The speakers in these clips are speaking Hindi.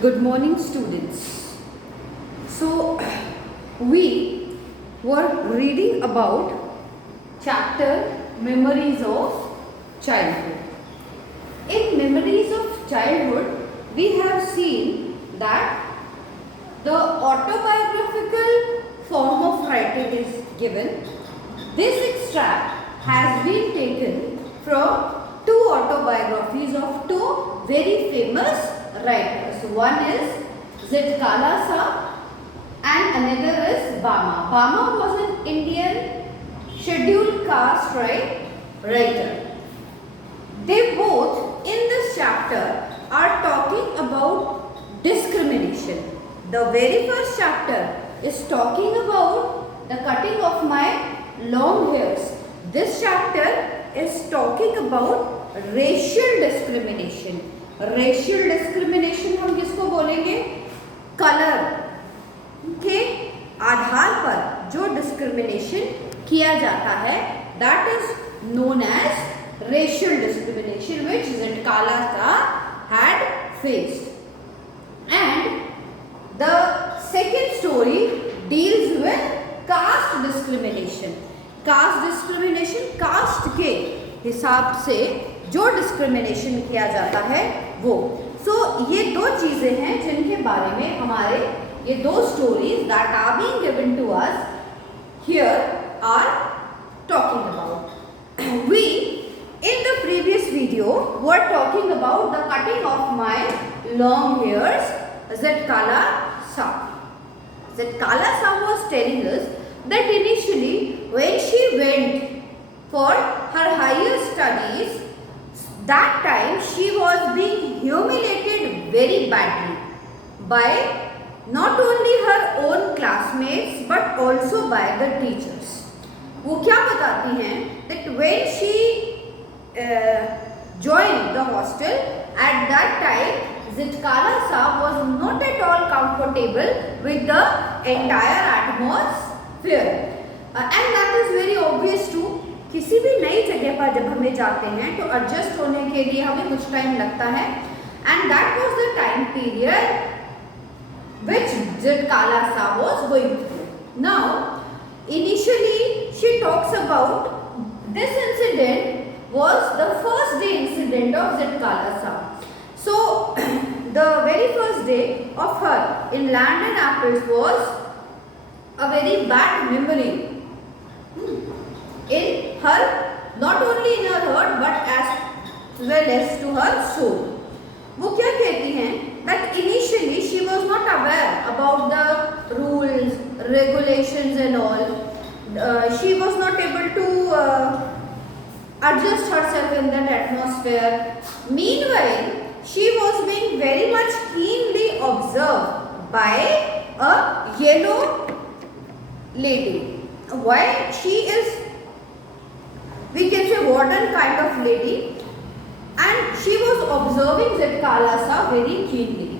Good morning, students. So, we were reading about chapter Memories of Childhood. In Memories of Childhood, we have seen that the autobiographical form of writing is given. This extract has been taken from two autobiographies of two very famous writers. One is Zitkalasa and another is Bama. Bama was an Indian scheduled caste writer. They both in this chapter are talking about discrimination. The very first chapter is talking about the cutting of my long hairs. This chapter is talking about racial discrimination. Racial discrimination हम किसको बोलेंगे? कलर के आधार पर जो डिस्क्रिमिनेशन किया जाता है that is known as racial discrimination which Zitkalasa had faced. And the second story deals with caste discrimination. Caste discrimination caste के हिसाब से जो डिस्क्रिमिनेशन किया जाता है वो. ये दो चीजें हैं जिनके बारे में हमारे ये दो stories that are being given to us here are talking about. We in the previous video were talking about the cutting of my long hairs. Zitkalasa was telling us that initially when she went for her higher studies, that time she was being humiliated very badly by not only her own classmates but also by the teachers. वो क्या बताती हैं that when she joined the hostel, at that time Zitkalasa was not at all comfortable with the entire atmosphere. And that is very obvious too. किसी भी नई जगह पर जब हमें जाते हैं तो एडजस्ट होने के लिए हमें कुछ टाइम लगता है. And that was the time period which Zitkalasa was going through. Now, initially she talks about this incident was the first day incident of Zitkalasa. So, the very first day of her in Land and Apples was a very bad memory in her, not only in her heart but as well as to her soul. वो क्या कहती हैं that initially she was not aware about the rules, regulations and all. She was not able to adjust herself in that atmosphere. Meanwhile, she was being very much keenly observed by a yellow lady. Why? She is, we can say, warden kind of lady, and she was observing Zitkalasa very keenly.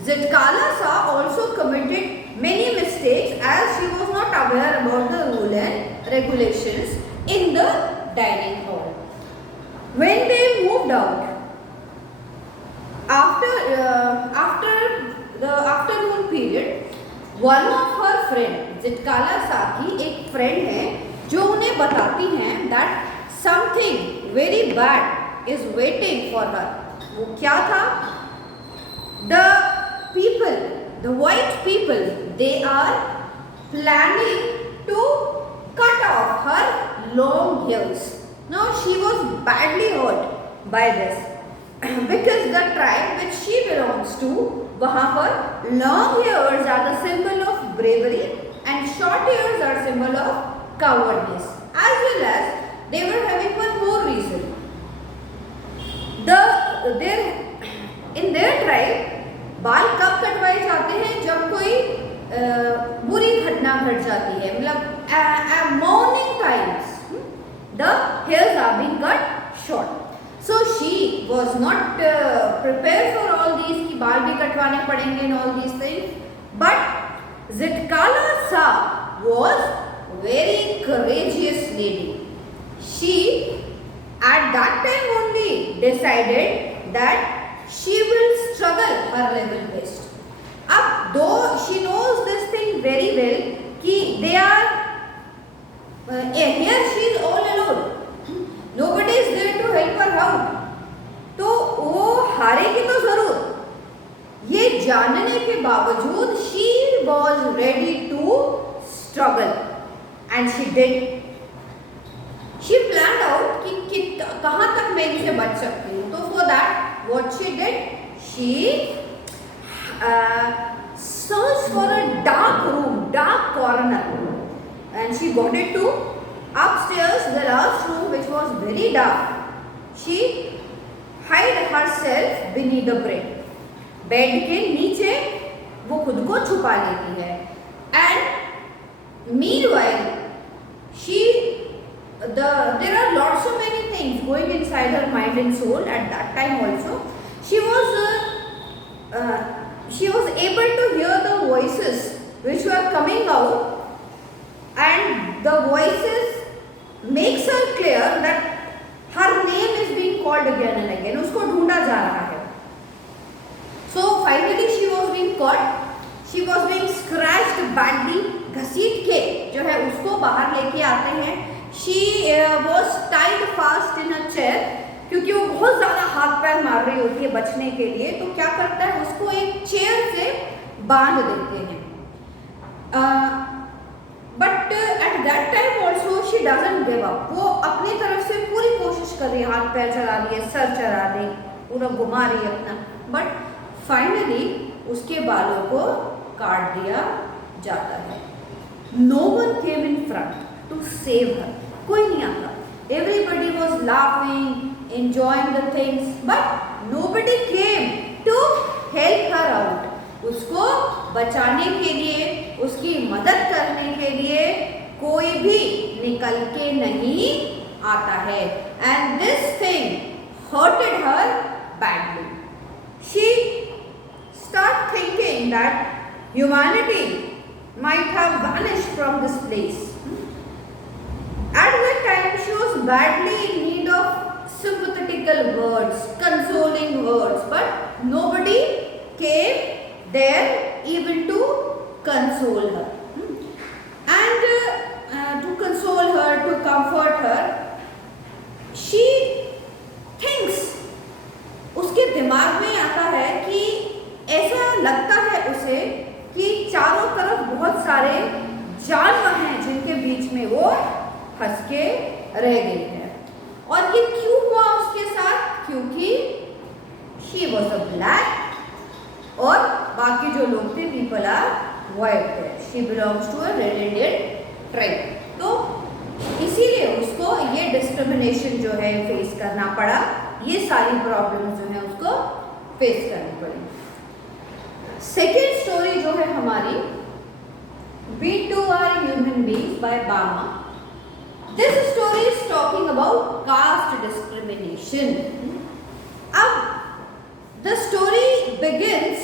Zitkalasa also committed many mistakes as she was not aware about the rule and regulations in the dining hall. When they moved out after the afternoon period, one of her friend, Zitkalasa की एक friend है जो उन्हें बताती हैं that something very bad is waiting for her. वो क्या था? The people, the white people, they are planning to cut off her long hairs. Now she was badly hurt by this because the tribe which she belongs to, वहाँ पर long hairs are the symbol of bravery and short hairs are symbol of cowardice. As well as they were having one more reason. In their tribe बाल कब कटवाए जाते हैं? जब कोई बुरी घटना घट जाती है, मतलब mourning times, the hairs are being cut short. So she was not prepared for all these कि बाल भी कटवाने पड़ेंगे and all these things. But Zitkalasa was very courageous lady. She at that time only decided that she will struggle her level best. अब though she knows this thing very well कि they are here she is all alone, nobody is there to help her out, तो वो हारेगी तो जरूर, ये जानने के बावजूद she was ready to struggle and she did. She planned out कि कहाँ तक मैं इनसे बच सकती हूँ, तो for that what she did, she searched for a dark room, dark corner, and she got it to upstairs, the last room which was very dark. She hid herself beneath the bed. Bed के नीचे वो खुद को छुपा लेती है. And meanwhile there are lots of many things going inside her mind and soul at that time also. She was able to hear the voices which were coming out, and the voices makes her clear that her name is being called again and again. उसको ढूंढा जा रहा है. So finally she was being caught. She was being scratched badly. घसीट के जो है उसको बाहर लेके आते हैं. She was tied fast in a chair, क्योंकि वो बहुत ज़्यादा हाथ पैर मार रही होती है बचने के लिए, तो क्या करता है उसको एक चेयर से बांध देते हैं. But at that time also she doesn't give up. वो अपनी तरफ से पूरी कोशिश कर रही है, हाथ पैर चला रही है, सर चला रही, पूरा घुमा रही है अपना. बट फाइनली उसके बालों को काट दिया जाता है. No one came in front to save her. कोई नहीं आता. Everybody was laughing, enjoying the things, but nobody came to help her out. उसको बचाने के लिए, उसकी मदद करने के लिए कोई भी निकल के नहीं आता है. And this thing hurted her badly. She started thinking that humanity might have vanished from this place. At that time, she was badly in need of sympathetical words, consoling words, but nobody came there even to console her. And to console her, to comfort her, she thinks, उसके दिमाग में आता है कि ऐसा लगता है उसे कि चारों तरफ बहुत सारे जानवर हैं जिनके बीच में वो फंस के रह गई है. और ये क्यों हुआ उसके साथ? क्योंकि she was a black और बाकी जो लोग थे people are white थे. She belongs to a red Indian tribe. तो इसीलिए उसको ये डिस्क्रिमिनेशन जो है फेस करना पड़ा. ये सारी प्रॉब्लम्स जो है उसको फेस करनी पड़ी. सेकेंड स्टोरी जो है हमारी We Too Are Human Beings by Bama. This story is talking about caste discrimination. The story begins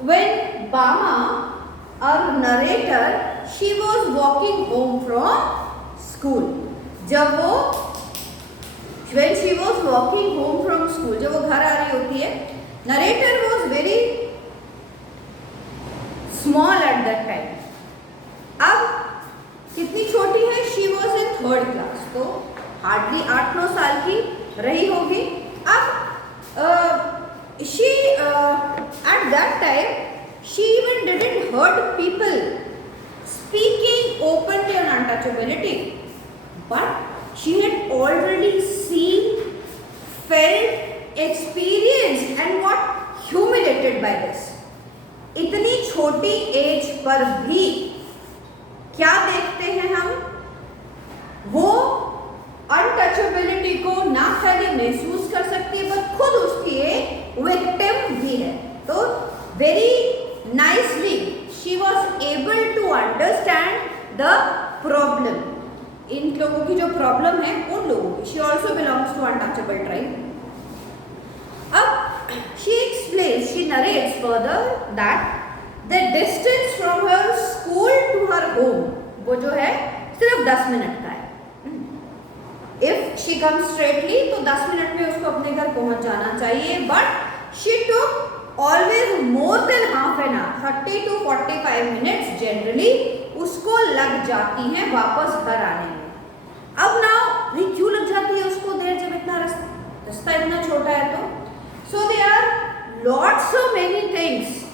when Bama, our narrator, she was walking home from school. When she was walking home from school, जब वो घर आ रही होती है, narrator was very small at that time. अब कितनी छोटी है? She was in 3rd class, तो हार्डली 8-9 साल की रही होगी. अब she at that time she even didn't heard people speaking openly on untouchability, but she had already seen, felt, experienced and got humiliated by this. इतनी छोटी एज पर भी क्या देखते हैं हम? वो अनटचेबिलिटी को ना खाली महसूस कर सकती है पर खुद उसकी एक विक्टिम भी है. तो very nicely she was able to understand the problem. इन लोगों की जो प्रॉब्लम है उन लोगों की. She also belongs to untouchable tribe. अब she explains, she narrates further that the distance from her school to her home, वो जो है सिर्फ 10 मिनट का है. If she comes straightly तो 10 मिनट में उसको अपने घर पहुंच जाना चाहिए, but she took always more than half an hour, 30 to 45 minutes generally उसको लग जाती हैं वापस घर आने में। अब ना भाई क्यों लग जाती है उसको देर, जब इतना रास्ता इतना छोटा है तो? So there are lots of many things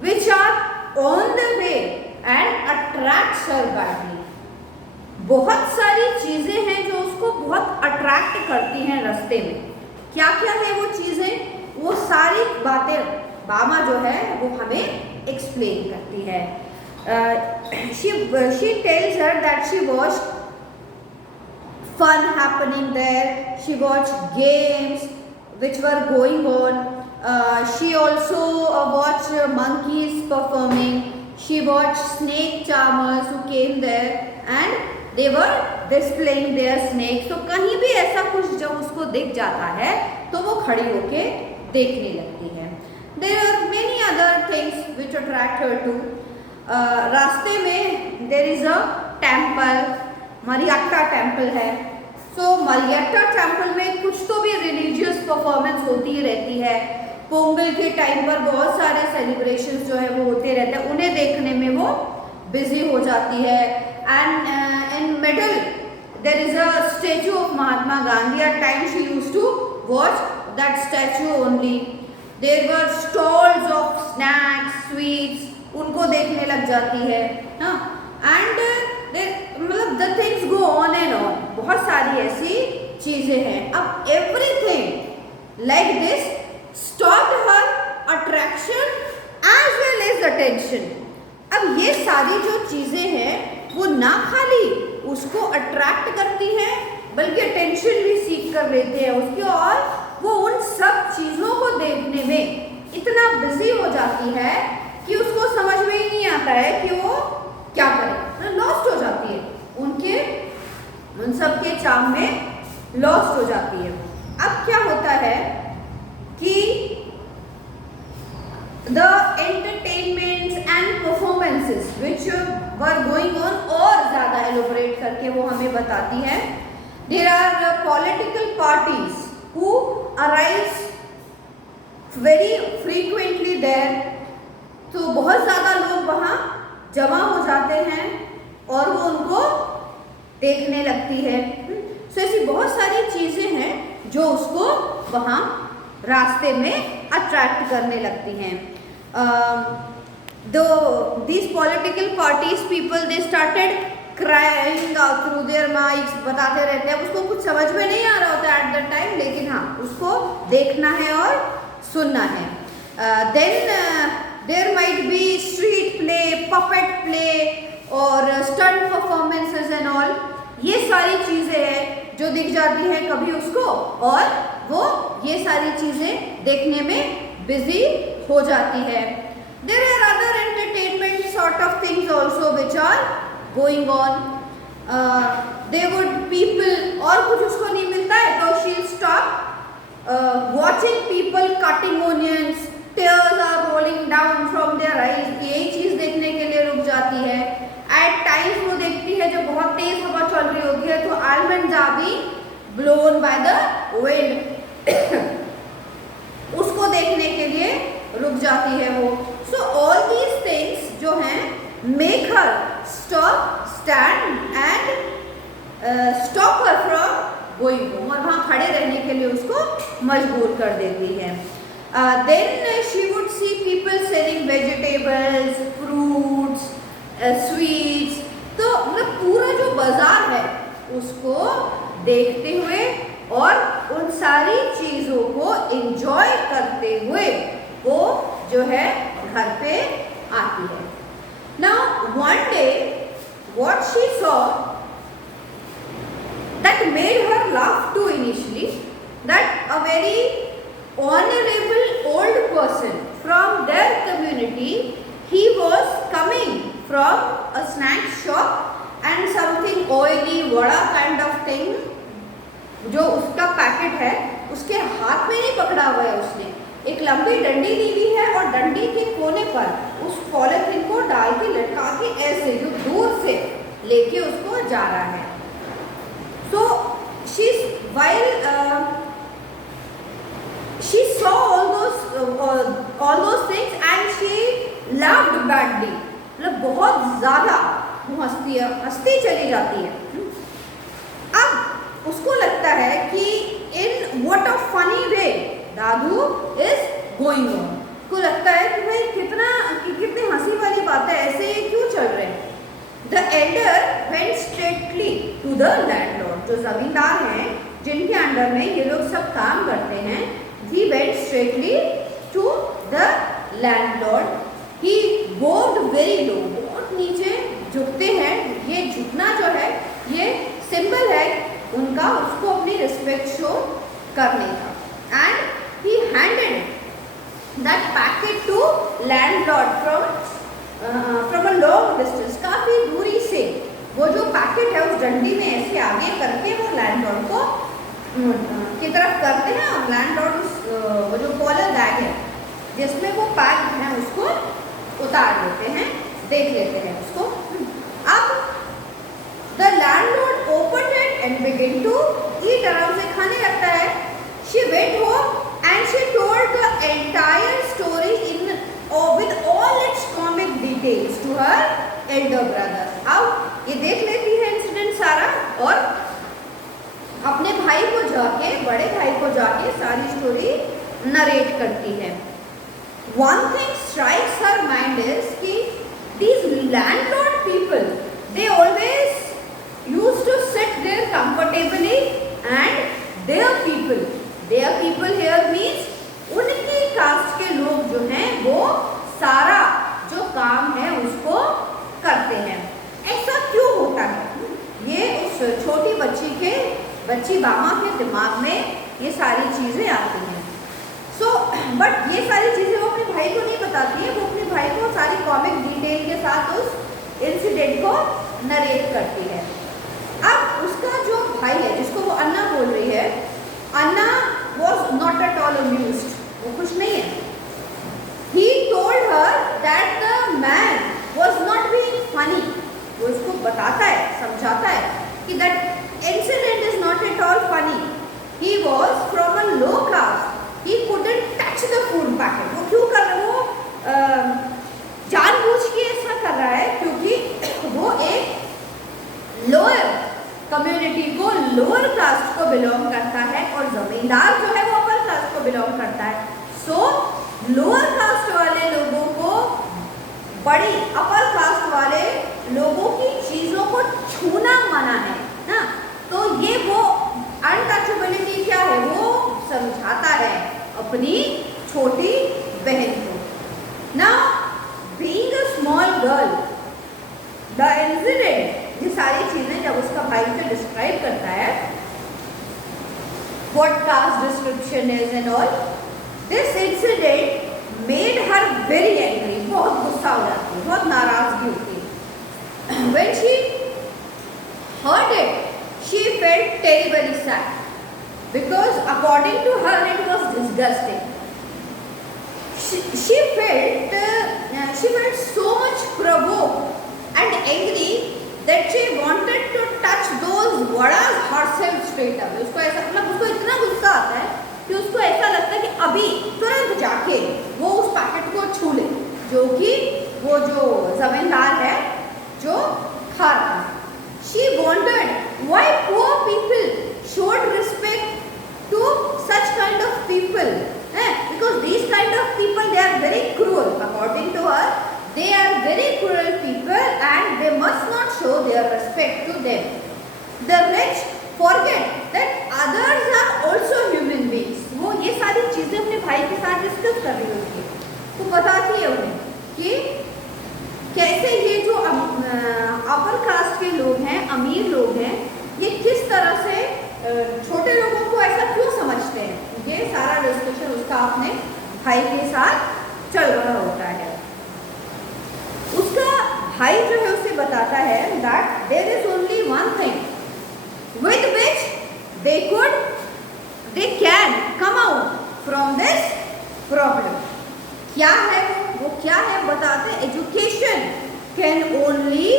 which are on the way and attracts her badly। बहुत सारी चीजें हैं जो उसको बहुत अट्रैक्ट करती हैं रास्ते में। क्या क्या है वो चीजें? वो सारी बातें बामा जो है वो हमें एक्सप्लेन करती है। she tells her that she watched fun happening there, she watched games which were going on, she also watched monkeys performing, she watched snake charmers who came there and they were displaying their snakes। तो कहीं भी ऐसा कुछ जब उसको दिख जाता है तो वो खड़ी होके देखने लगती है। There are many other things which attract her too। रास्ते में there is a temple, Mariyatta temple है। सो मरियट्टा टेम्पल में कुछ तो भी रिलीजियस परफॉर्मेंस होती ही रहती है। पोंगल के टाइम पर बहुत सारे सेलिब्रेशंस जो है वो होते रहते हैं, उन्हें देखने में वो बिजी हो जाती है। And in middle there is a statue of Mahatma Gandhi. At time she used to watch that statue only. There were stalls of snacks, sweets, उनको देखने लग जाती है। एंड मतलब the things go on and on, बहुत सारी ऐसी चीजें हैं। अब everything like this stop her attraction as well as attention. अब ये सारी जो चीजें हैं वो ना खाली उसको अट्रैक्ट करती हैं बल्कि अटेंशन भी सीख कर लेते हैं उसकी, और वो उन सब चीजों को देखने में इतना बिजी हो जाती है कि उसको समझ में ही नहीं आता है कि वो क्या करे, लॉस्ट हो जाती है उनके उन सब के चाम में लॉस्ट हो जाती है। अब क्या होता है कि the entertainments and performances which were going on और ज़्यादा एलोबरेट करके वो हमें बताती है। There are political parties who arise very frequently there। तो बहुत ज़्यादा लोग वहाँ जमा हो जाते हैं और वो उनको देखने लगती है। सो ऐसी बहुत सारी चीज़ें हैं जो उसको वहाँ रास्ते में अट्रैक्ट करने लगती हैं। these political parties people they started crying out through their mics, बताते रहते हैं। उसको कुछ समझ में नहीं आ रहा होता एट द टाइम, लेकिन हाँ उसको देखना है और सुनना है। then there might be street play, puppet play और stunt performances and all। ये सारी चीज़ें हैं जो दिख जाती हैं कभी उसको, और वो ये सारी चीज़ें देखने में बिजी हो जाती है। There are other entertainment sort of things also which are going on। They would people और कुछ उसको नहीं मिलता है तो she'll stop watching people cutting onions, tears are rolling down from their eyes। यही चीज़ देखने के लिए रुक जाती है। At times वो देखती है जब बहुत तेज हवा चल रही होती है तो almonds are being blown by the wind उसको देखने के लिए रुक जाती है वो। So all these things जो हैं make her stand and stop her from going home, और वहाँ खड़े रहने के लिए उसको मजबूर कर देती है। Then she would see people selling vegetables, fruits, sweets। तो मतलब पूरा जो बाजार है उसको देखते हुए और उन सारी चीज़ों को एंजॉय करते हुए वो जो है घर पे आती है। Now one day what she saw that made her laugh too initially, that a very honorable old person from their community, he was coming from a snack shop and something oily vada kind of thing जो उसका पैकेट है उसके हाथ में नहीं पकड़ा हुआ है, उसने एक लंबी डंडी ली हुई है और डंडी के कोने पर उस पॉलिथीन को डाल के लटका के ऐसे जो दूर से लेके उसको जा रहा है। सो she saw all those all those things and she laughed badly. मतलब बहुत ज़्यादा वो हंसती चली जाती है. अब उसको लगता है कि in what a funny way Dadu is going on. उसको लगता है कि भाई कितनी हंसी वाली बात है, ऐसे क्यों चल रहे हैं. The elder went straightly to the landlord. जो जमींदार हैं जिनके अंडर में ये लोग सब काम करते हैं, he went straightly to the landlord. He bowed very low. बहुत नीचे झुकते हैं. ये झुकना जो है ये सिंबल है उनका, उसको अपनी रिस्पेक्ट शो करने का. And he handed that packet to landlord from a long distance. काफी दूरी से वो जो पैकेट है उस डंडी में ऐसे आगे करके वो लैंडलॉर्ड को की तरफ करते हैं और लैंडलॉर्ड वो जो पॉलर बैग है जिसमें वो पैक है उसको उतार देते हैं, देख लेते हैं उसको. अब the landlord open it and begin to eat. आराम से खाने लगता है. She went home and she told the entire story in with all its comic details to her elder brother. अब ये देख लेती है इंसिडेंट सारा और अपने भाई को जाके, बड़े भाई को जाके सारी स्टोरी नरेट करती है. One thing strikes her mind is कि these landlord people, they always used to sit there comfortably and their people here means उनकी कास्ट के लोग जो हैं वो सारा जो काम है उसको करते हैं. ऐसा क्यों होता है? ये उस छोटी बच्ची बामा के दिमाग में ये सारी चीज़ें आती हैं. बट ये सारी चीज़ें वो अपने भाई को नहीं बताती है. वो अपने भाई को सारी कॉमिक डिटेल के साथ उस इंसिडेंट को नरेट करती है. अब उसका जो भाई है जिसको वो अन्ना बोल रही है, अन्ना was not at all amused. वो खुश नहीं है. He told her that the man was not being funny. वो उसको बताता है, समझाता है कि that incident is not at all funny. He was from a low caste. He couldn't touch the food packet. वो क्यों कर रहा है? वो जानबूझ के ऐसा कर रहा है क्योंकि वो एक लोअर कम्युनिटी को, लोअर कास्ट को बिलोंग करता है और जमींदार जो है वो अपर कास्ट को बिलोंग करता है. सो लोअर कास्ट वाले लोगों को बड़ी अपर कास्ट वाले लोगों की चीज़ों को छूना मना है ना. तो ये वो अनटचेबिलिटी क्या है वो समझाता है अपनी छोटी बहन को. Now being a small girl, the incident, ये सारी चीज़ें जब उसका भाई से डिस्क्राइब करता है, what caste description is and all, this incident made her very angry. बहुत गुस्सा हो जाती है, बहुत नाराजगी होती है. When she heard it, she felt terribly sad because according to her it was disgusting. She felt so much provoked and angry that she wanted to touch those vadas herself straight away. उसको ऐसा, मतलब उसको इतना गुस्सा आता है कि उसको ऐसा लगता है कि अभी तुरंत जाके वो उस पैकेट को छू ले जो कि वो जो जमींदार है जो खा रहा है. She wondered why poor people showed respect to such kind of people, because these kind of people they are very cruel. According to her, they are very cruel people and they must not show their respect to them. The rich forget that others are also human beings. वो ये सारी चीज़ें अपने भाई के साथ डिस्कस कर रही होती है. तो बताती है उन्हें कि कैसे ये जो अपर कास्ट के लोग हैं, अमीर लोग हैं, ये किस तरह से छोटे लोगों को ऐसा क्यों समझते हैं. ये सारा डिस्कशन उसका अपने भाई के साथ चल रहा होता है. उसका भाई जो है उसे बताता है that there is only one thing with which they can come out from this problem. क्या है वो क्या है बताते. Education can only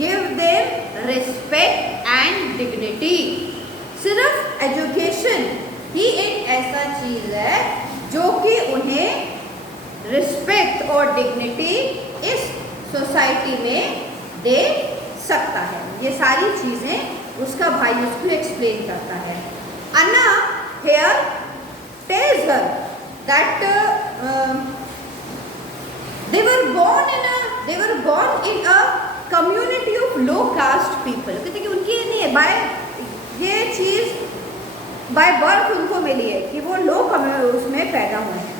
give them respect and dignity. सिर्फ एजुकेशन ही एक ऐसा चीज़ है जो कि उन्हें रिस्पेक्ट और डिग्निटी इस सोसाइटी में दे सकता है। ये सारी चीज़ें उसका भाई उसको एक्सप्लेन करता है। Anna here tells her that they were born in a community of low caste people। कहते कि उनकी नहीं है, बाय ये चीज़ बाय बर्थ उनको मिली है कि वो लो उसमें पैदा हुए हैं।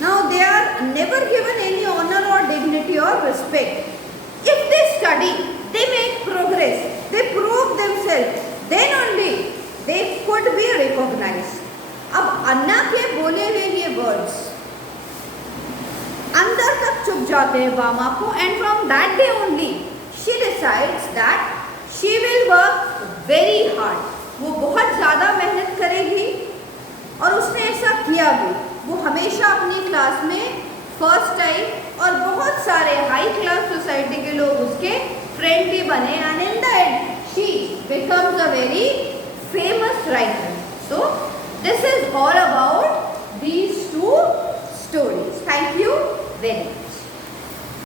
Now they are never given any honor or dignity or respect. If they study, they make progress, they prove themselves, then only they could be recognized। अब अन्ना के बोले हुए ये वर्ड्स अंदर तक चुप जाते हैं वामा को, and from that day only she decides that she will work very hard. वो बहुत ज़्यादा मेहनत करेगी और उसने ऐसा किया भी। वो हमेशा अपनी क्लास में फर्स्ट आई और बहुत सारे हाई क्लास सोसाइटी के लोग उसके फ्रेंड भी बने, and in the end she becomes a very famous writer. So this is